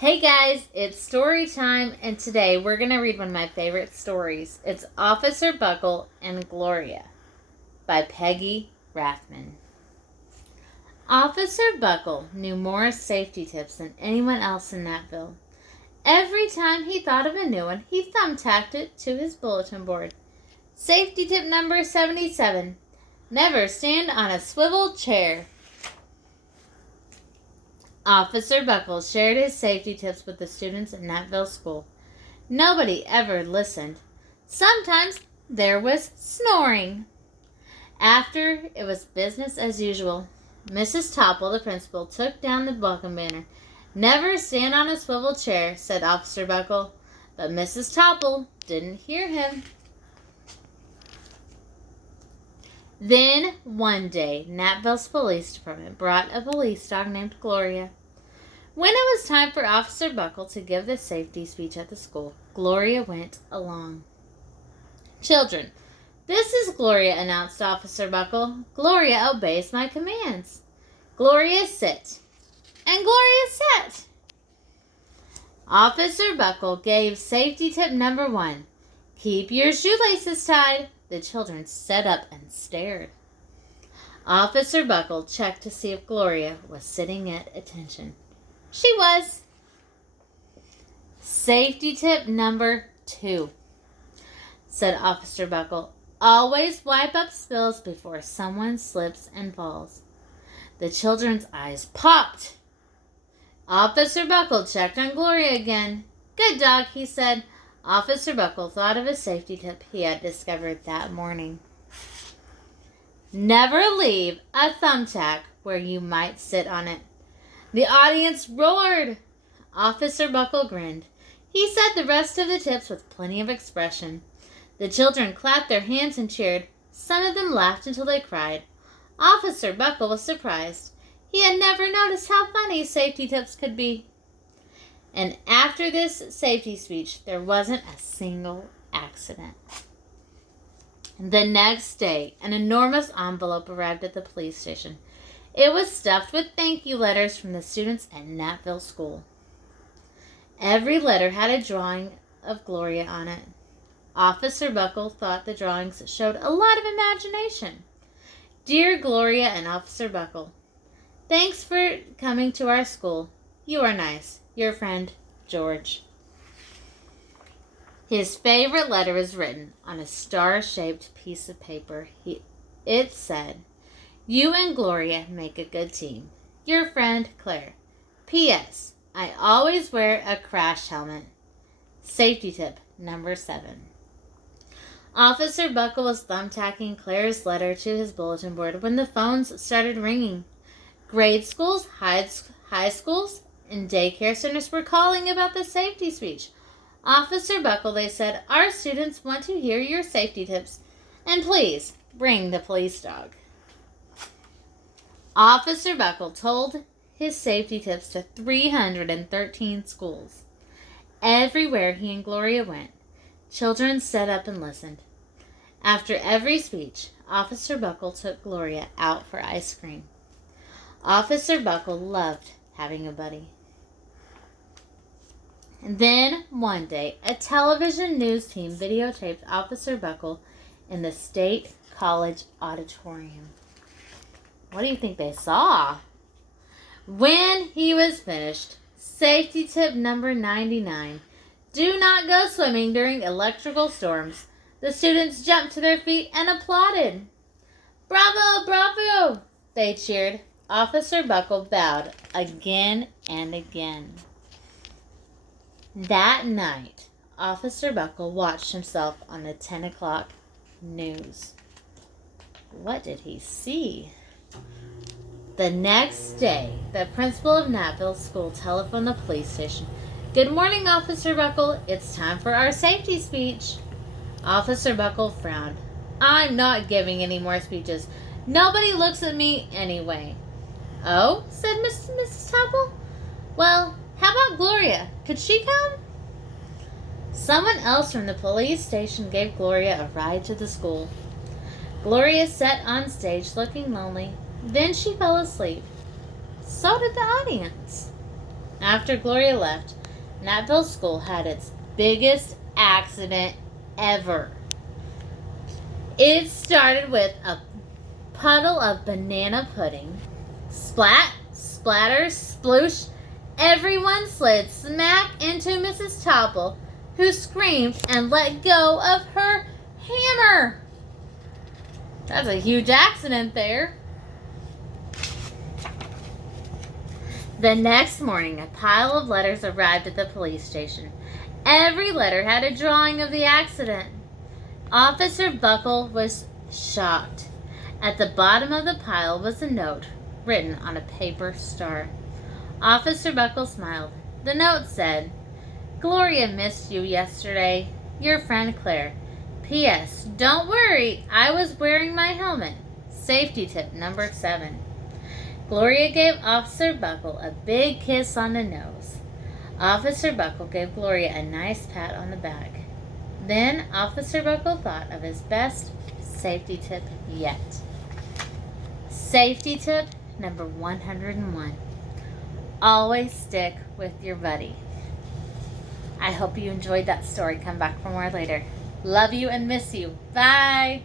Hey guys, it's story time, and today we're going to read one of my favorite stories. It's Officer Buckle and Gloria by Peggy Rathmann. Officer Buckle knew more safety tips than anyone else in Natville. Every time he thought of a new one, he thumbtacked it to his bulletin board. Safety tip number 77. Never stand on a swivel chair. Officer Buckle shared his safety tips with the students at Natville School. Nobody ever listened. Sometimes there was snoring. After it was business as usual, Mrs. Topple, the principal, took down the welcome banner. Never stand on a swivel chair, said Officer Buckle, but Mrs. Topple didn't hear him. Then, one day, Natville's police department brought a police dog named Gloria. When it was time for Officer Buckle to give the safety speech at the school, Gloria went along. Children, this is Gloria, announced Officer Buckle. Gloria obeys my commands. Gloria, sit. And Gloria sat. Officer Buckle gave safety tip number 1. Keep your shoelaces tied. The children sat up and stared. Officer Buckle checked to see if Gloria was sitting at attention. She was. Safety tip number 2, said Officer Buckle. Always wipe up spills before someone slips and falls. The children's eyes popped. Officer Buckle checked on Gloria again. Good dog, he said. Officer Buckle thought of a safety tip he had discovered that morning. Never leave a thumbtack where you might sit on it. The audience roared. Officer Buckle grinned. He said the rest of the tips with plenty of expression. The children clapped their hands and cheered. Some of them laughed until they cried. Officer Buckle was surprised. He had never noticed how funny safety tips could be. And after this safety speech, there wasn't a single accident. The next day, an enormous envelope arrived at the police station. It was stuffed with thank you letters from the students at Natville School. Every letter had a drawing of Gloria on it. Officer Buckle thought the drawings showed a lot of imagination. Dear Gloria and Officer Buckle, thanks for coming to our school. You are nice. Your friend, George. His favorite letter was written on a star-shaped piece of paper. It said, You and Gloria make a good team. Your friend, Claire. P.S. I always wear a crash helmet. Safety tip number 7. Officer Buckle was thumbtacking Claire's letter to his bulletin board when the phones started ringing. Grade schools, high schools, and daycare centers were calling about the safety speech. Officer Buckle, they said, our students want to hear your safety tips, and please bring the police dog. Officer Buckle told his safety tips to 313 schools. Everywhere he and Gloria went, children sat up and listened. After every speech, Officer Buckle took Gloria out for ice cream. Officer Buckle loved having a buddy. And then, one day, a television news team videotaped Officer Buckle in the State College auditorium. What do you think they saw? When he was finished, safety tip number 99. Do not go swimming during electrical storms. The students jumped to their feet and applauded. Bravo, bravo, they cheered. Officer Buckle bowed again and again. That night, Officer Buckle watched himself on the 10 o'clock news. What did he see? The next day, the principal of Natville School telephoned the police station. Good morning, Officer Buckle. It's time for our safety speech. Officer Buckle frowned. I'm not giving any more speeches. Nobody looks at me anyway. Oh, said Mrs. Topple. Well, how about Gloria? Could she come? Someone else from the police station gave Gloria a ride to the school. Gloria sat on stage looking lonely. Then she fell asleep. So did the audience. After Gloria left, Natville School had its biggest accident ever. It started with a puddle of banana pudding. Splat, splatter, sploosh. Everyone slid smack into Mrs. Topple, who screamed and let go of her hammer. That's a huge accident there. The next morning, a pile of letters arrived at the police station. Every letter had a drawing of the accident. Officer Buckle was shocked. At the bottom of the pile was a note written on a paper star. Officer Buckle smiled. The note said, "Gloria missed you yesterday. Your friend Claire. P.S. Don't worry, I was wearing my helmet. Safety tip number 7. Gloria gave Officer Buckle a big kiss on the nose. Officer Buckle gave Gloria a nice pat on the back. Then Officer Buckle thought of his best safety tip yet. Safety tip number 101. Always stick with your buddy. I hope you enjoyed that story. Come back for more later. Love you and miss you. Bye.